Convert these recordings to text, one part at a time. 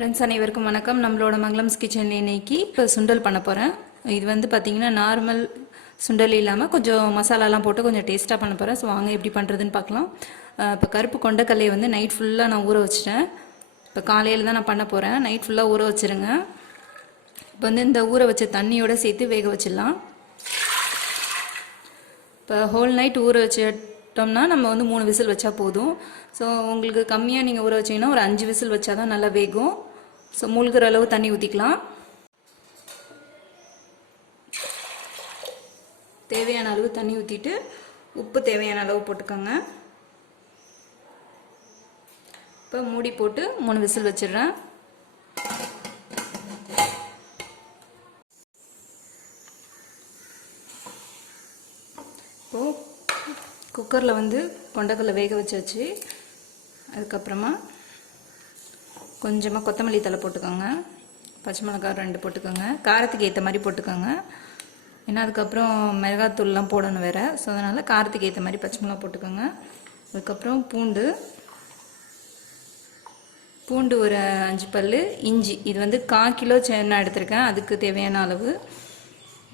Friends அனைவருக்கும் வணக்கம். நம்மளோட மங்களம்ஸ் கிச்சனில் இன்னைக்கு இப்போ சுண்டல் பண்ண போகிறேன். இது வந்து பார்த்திங்கன்னா நார்மல் சுண்டல் இல்லாமல் கொஞ்சம் மசாலாலாம் போட்டு கொஞ்சம் டேஸ்ட்டாக பண்ண போகிறேன். ஸோ வாங்க எப்படி பண்ணுறதுன்னு பார்க்கலாம். இப்போ கருப்பு கொண்டக்கல்லையை வந்து நைட் ஃபுல்லாக நான் ஊற வச்சிட்டேன். இப்போ காலையில் தான் நான் பண்ண போகிறேன். நைட் ஃபுல்லாக ஊற வச்சுருங்க. இப்போ வந்து இந்த ஊற வச்ச தண்ணியோடு சேர்த்து வேக வச்சிடலாம். இப்போ ஹோல் நைட் ஊற வச்சிட்டோம்னா நம்ம வந்து 3 விசில் வச்சா போதும். ஸோ உங்களுக்கு கம்மியாக நீங்கள் ஊற வச்சிங்கன்னா ஒரு 5 விசில் வச்சா தான் நல்லா வேகும். ஸோ மூழ்கிற அளவு தண்ணி ஊற்றிக்கலாம். தேவையான அளவு தண்ணி ஊற்றிட்டு உப்பு தேவையான அளவு போட்டுக்கோங்க. இப்போ மூடி போட்டு 3 விசில் வச்சிடுறேன். இப்போது குக்கரில் வந்து கொண்டக்கடலை வேக வச்சாச்சு. அதுக்கப்புறமா கொஞ்சமாக கொத்தமல்லி தழை போட்டுக்கோங்க. பச்சை மிளகாய் 2 போட்டுக்கோங்க. காரத்துக்கு ஏற்ற மாதிரி போட்டுக்கோங்க. ஏன்னா அதுக்கப்புறம் மிளகாத்தூள்லாம் போடணும் வேறு. ஸோ அதனால் காரத்துக்கு ஏற்ற மாதிரி பச்சை மிளகாய் போட்டுக்கோங்க. அதுக்கப்புறம் பூண்டு ஒரு 5 பல். இஞ்சி இது வந்து 1/4 கிலோ சென்னா எடுத்திருக்கேன். அதுக்கு தேவையான அளவு.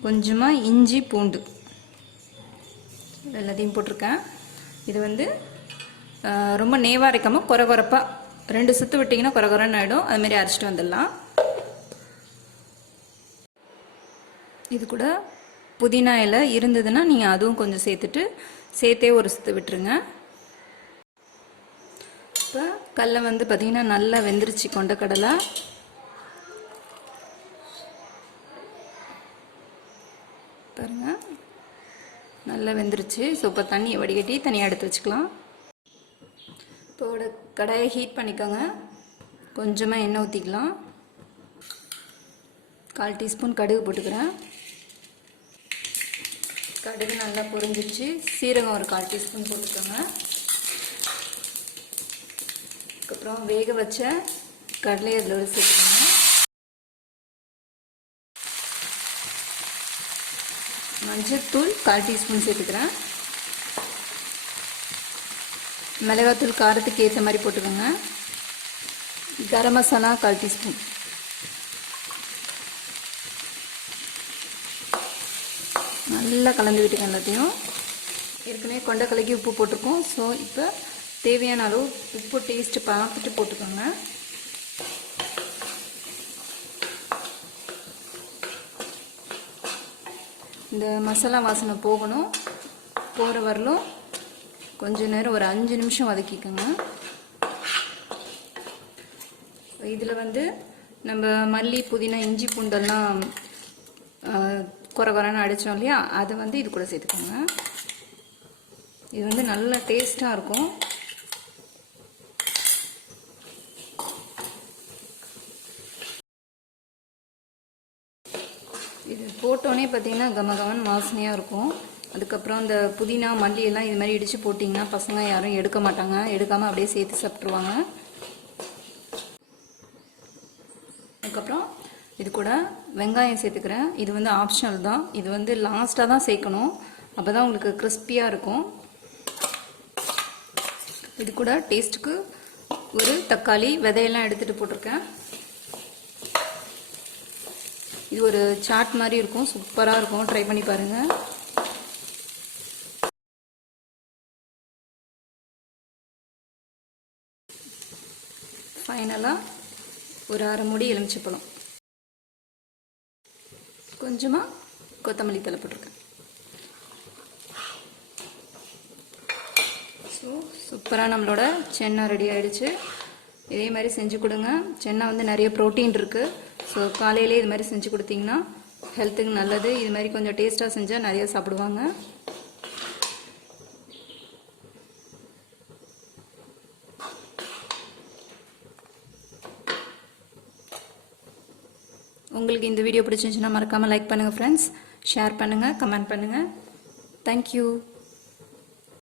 கொஞ்சமாக இஞ்சி பூண்டு எல்லாத்தையும் போட்டிருக்கேன். இது வந்து ரொம்ப நேவாக அரைக்காமல் கொரகொரப்பாக 2 சுற்று விட்டிங்கன்னா கொரகொரன்னு ஆகிடும். அதுமாரி அரைச்சிட்டு வந்துடலாம். இது கூட புதினா இலை இருந்ததுன்னா நீங்கள் அதுவும் கொஞ்சம் சேர்த்தே ஒரு சுற்று விட்டுருங்க. இப்போ கடலை வந்து பார்த்திங்கன்னா நல்லா வெந்துருச்சு. கொண்டக்கடலை பாருங்கள் நல்லா வெந்துருச்சு. ஸோ இப்போ தண்ணியை வடிகட்டி தனியாக எடுத்து வச்சுக்கலாம். இப்போ கடாயை ஹீட் பண்ணிக்கோங்க. கொஞ்சமாக எண்ணெய் ஊற்றிக்கலாம். 1/4 டீஸ்பூன் கடுகு போட்டுக்கிறேன். கடுகு நல்லா பொரிஞ்சிச்சு. சீரகம் ஒரு 1/4 டீஸ்பூன் போட்டுக்கோங்க. அதுக்கப்புறம் வேக வச்ச கடலையை அதில் சேர்த்துக்கோங்க. மஞ்சள்தூள் 1/4 டீஸ்பூன் சேர்த்துக்கிறேன். மிளகாத்தூள் காரத்துக்கு ஏற்ற மாதிரி போட்டுக்கோங்க. கரம் மசாலா 1/4 டீஸ்பூன். நல்லா கலந்து விட்டுக்கோங்க எல்லாத்தையும். ஏற்கனவே கொண்டக்கடலைக்கு உப்பு போட்டிருக்கோம். ஸோ இப்போ தேவையான அளவு உப்பு டேஸ்ட்டு பார்த்துட்டு போட்டுக்கோங்க. இந்த மசாலா வாசனை போகிற வரலும் கொஞ்ச நேரம் ஒரு 5 நிமிஷம் வதக்கிக்கோங்க. இதில் வந்து நம்ம மல்லி புதினா இஞ்சி பூண்டெல்லாம் கொரன்னு அடித்தோம் இல்லையா, அதை வந்து இது கூட சேர்த்துக்கோங்க. இது வந்து நல்ல டேஸ்ட்டாக இருக்கும். இது போட்டோன்னே பார்த்தீங்கன்னா கமகமன் வாசனையாக இருக்கும். அதுக்கப்புறம் இந்த புதினா மல்லி எல்லாம் இது மாதிரி இடித்து போட்டிங்கன்னா பசங்க யாரும் எடுக்க மாட்டாங்க. எடுக்காமல் அப்படியே சேர்த்து சாப்பிட்ருவாங்க. அதுக்கப்புறம் இது கூட வெங்காயம் சேர்த்துக்கிறேன். இது வந்து ஆப்ஷனல் தான். இது வந்து லாஸ்ட்டாக தான் சேர்க்கணும். அப்போ தான் உங்களுக்கு கிறிஸ்பியாக இருக்கும். இது கூட டேஸ்ட்டுக்கு ஒரு தக்காளி விதையெல்லாம் எடுத்துகிட்டு போட்டிருக்கேன். இது ஒரு சாட் மாதிரி இருக்கும். சூப்பராக இருக்கும். ட்ரை பண்ணி பாருங்கள். ஃபைனலாக ஒரு 1/2 மூடி எலுமிச்சைப்பழம், கொஞ்சமாக கொத்தமல்லி தழை போட்டிருக்கேன். ஸோ சூப்பராக நம்மளோட சென்னா ரெடி ஆகிடுச்சு. இதே மாதிரி செஞ்சு கொடுங்க. சென்னா வந்து நிறைய ப்ரோட்டீன் இருக்குது. ஸோ காலையிலே இது மாதிரி செஞ்சு கொடுத்தீங்கன்னா ஹெல்த்துக்கு நல்லது. இது மாதிரி கொஞ்சம் டேஸ்ட்டாக செஞ்சால் நிறையா சாப்பிடுவாங்க. உங்களுக்கு இந்த வீடியோ பிடிச்சிருந்துச்சுன்னா மறக்காமல் லைக் பண்ணுங்கள் ஃப்ரெண்ட்ஸ். ஷேர் பண்ணுங்கள், கமெண்ட் பண்ணுங்கள். தேங்க்யூ.